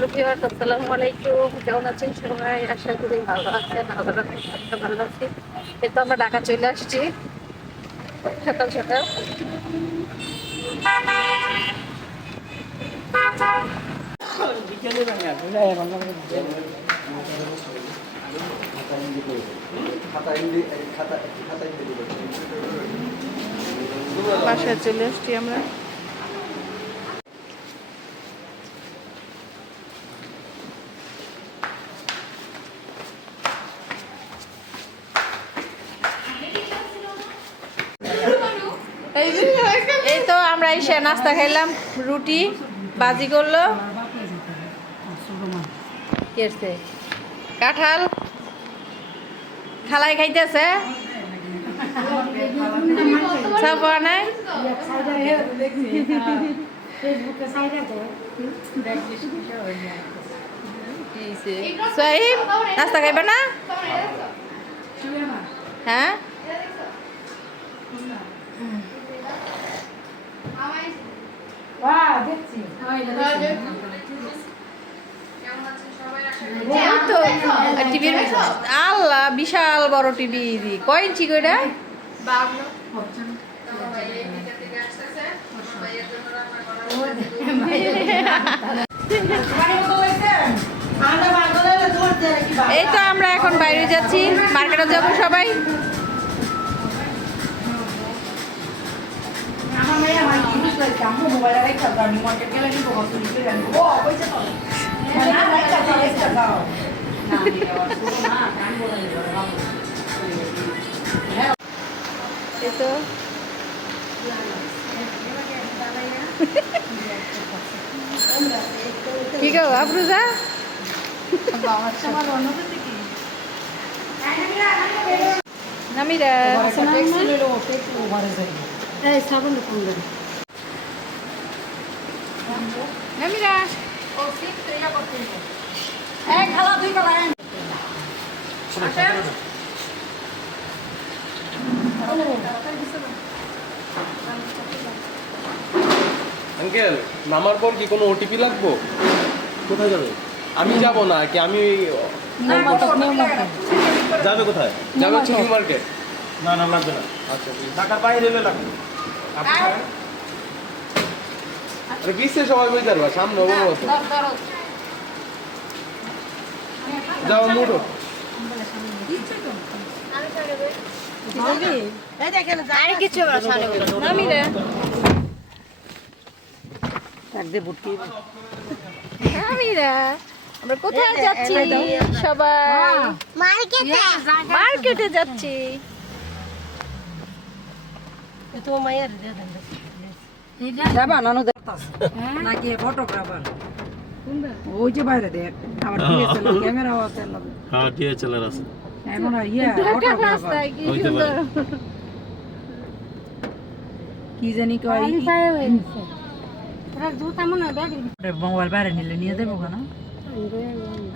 আসসালামু আলাইকুম, কেমন আছেন সবাই? আশা করি ভালো আছেন। ভালো আছি। এই তো আমরা ঢাকা চলে আসছি সকাল সকাল। বাসায় চলে আসছি আমরা। এই তো আমরা এসে নাস্তা খাইলাম, রুটি বাজি করলো, কাঁঠাল খালাই খাইতেছে সব নাই। সোহিব নাস্তা খাইবে না? হ্যাঁ টিভির আল্লাহ বিশাল বড় টিভি। কয় ইঞ্চি করে? এই তো আমরা এখন বাইরে যাচ্ছি, মার্কেটে যাব সবাই। এই তো কি গো আফরুজা, নামিরা নামিরা আঙ্কেল, নামার পর কি কোনো ওটিপি লাগবো? কোথায় যাবে? আমি যাব না কি, আমি যাবে কোথায়? যাবো চিকেন মার্কেট। না না লাগবে না। আচ্ছা ঠিক আছে। ঢাকার বাইরে এলে লাগবে। আরে কিসে সবাই বই যাবা সামনে বড় হতো। যাও মুড়ো। আরে কিছু নামিরা নামিরা আমরা কোথায় যাচ্ছি? সবাই মার্কেটে যাচ্ছি। নাকি ফটোগ্রাফার ওই যে বাইরে দেখ আবার ক্যামেরা আছে হ্যাঁ ডিএসএলআর আছে। এখন ফটোগ্রাফার কি জানি কয় মোবাইল বাইরে নিলে নিয়ে দেবো কেন?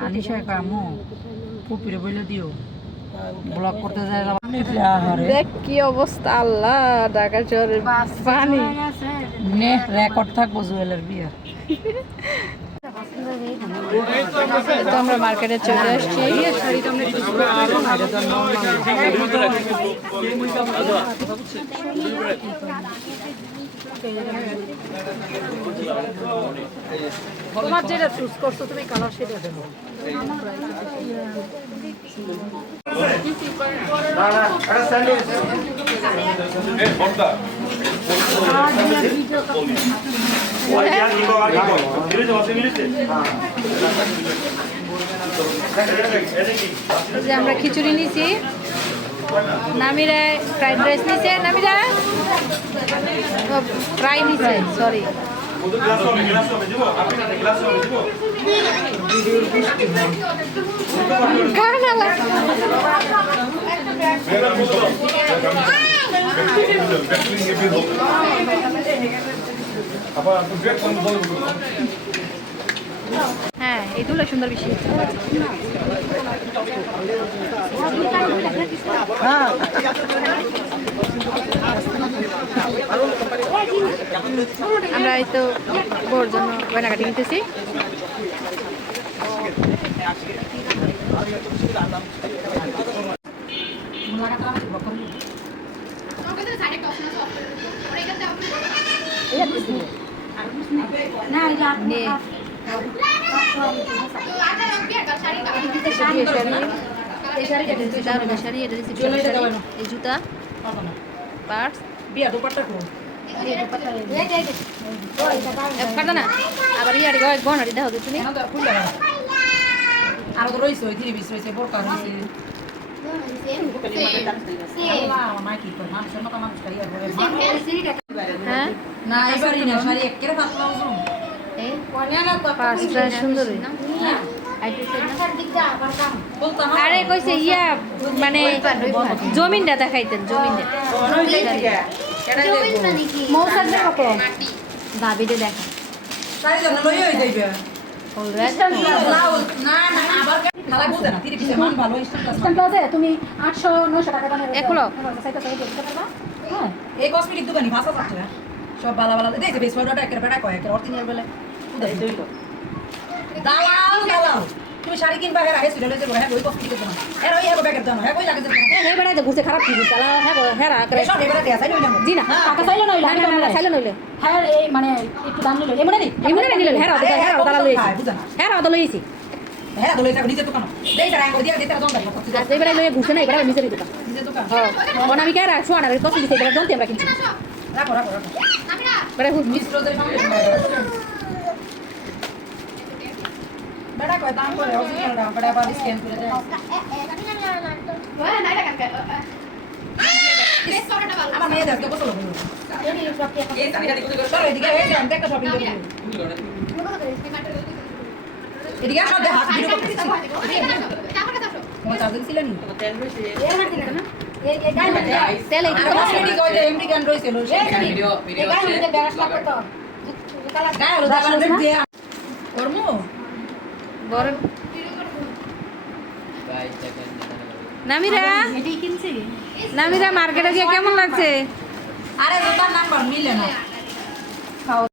আনিশা কামো পুপিরে বলে দিও ব্লক করতে যায়। দেখ কি অবস্থা, আল্লাহ ঢাকা শহরের পানি। নে রেকর্ড থাকবো জুয়েলের বিয়ে। তো আমরা মার্কেটে চলে আসছি। তোমার যেটা চুজ করছো তুমি কালার সেটা দেবো। যে আমরা খিচুড়ি নিছি, নামিরা ফ্রাইড রাইস নিছে, নামিরা ফ্রাই নিছে, সরি হ্যাঁ এইগুলো সুন্দর বেশি। আমরা এই তো বোর জন্য গয়নাকাটি কিনতেছি। না এই যে আপনি এই শাড়িটা দিয়েছি দারুণ শাড়ি এটা দিয়েছি এই জুতা পার্স বিয়া দোপাট্টা কো কাটা না আবার ইয়ারি গহনাটি দেখো তো তুমি কেন তো খুলে আর তো রইছে ওই 3 পিস রইছে বোরকা রইছে আল্লাহ মা কি করে মানুষের মতো মানুষ করি আর হ্যাঁ না এবারই না শাড়ি একেবারে পাতলা ওজন এই পার্সটা সুন্দর বলতাম আরে কইছে ইয়া মানে জমিনটা দেখাইতেন জমিনটা মৌসাদের কত ভাবিতে দেখা শাড়ি তো লই হই যাইবে ব্লাউজ না না আবার খালা বুঝে না 3 পিসের মান ভালো স্ট্যান্ড আছে তুমি 800 900 টাকা দামের এক লক্ষ। হ্যাঁ এই কসমেটিক দোকানি ভাষা যাচ্ছে সব বালা বালা দেই যে বেশ বড়টা একের বেটা কয় একের অরিজিনাল বলে দালাল দালাল তুমি শাড়ি কিনবা হেরা হে সুইলে যে হ্যাঁ ওই কসমেটিক দোকান এর ওই এগো ব্যাগের দাম হ্যাঁ কই লাগে যে হে বেড়াইতে ঘুরতে খারাপ কি চালা হ্যাঁ হেরা করে সব এবারে দেয়া চাই না জি না টাকা চাইলো নইলো না না না খাইলো নইলে হ্যাঁ এই মানে একটু দাম নিলো এমনে নি এমনি নিলে হেরা দালা লইছি হেরা দালা লইছি হ্যাঁ দলে থাকো নিজের দোকান দেই তারা আঙ্গুল দিয়া দেই তারা দম দাই আর এই বেলায় লইয়ে ঘুরছে না এবারে মিছে দিতা নিজের দোকান হ্যাঁ কোন আমি কেরা শোনা রে কত দিছে এটা দন্তে আমরা কিনছি রাখো রাখো রাখো বেড়া মিস রোজারি ফাউন্ডেশন বেটা কয় দাম করে অরিজিনাল দাম বেটা আবার স্ক্যান করে দেয় আমার মেয়ে দেখতে কত লোক এই শাড়িটা দেখতে কত সরো এদিকে এই যে আমি একটা শপিং করি এদিকে আসো দে হাত ভিডিও করতেছি তোমার চার্জার ছিল নি তেল এই আর কসমেটিক ওই যে আমেরিকান রইছিল ভিডিও গায়ে হলো দাবার বেড দিয়ে করমু বড় নামিরা এটাই কিনছি নামিরা মার্কেটে গিয়ে কেমন লাগছে আরে জুতার নাম্বার মিলে না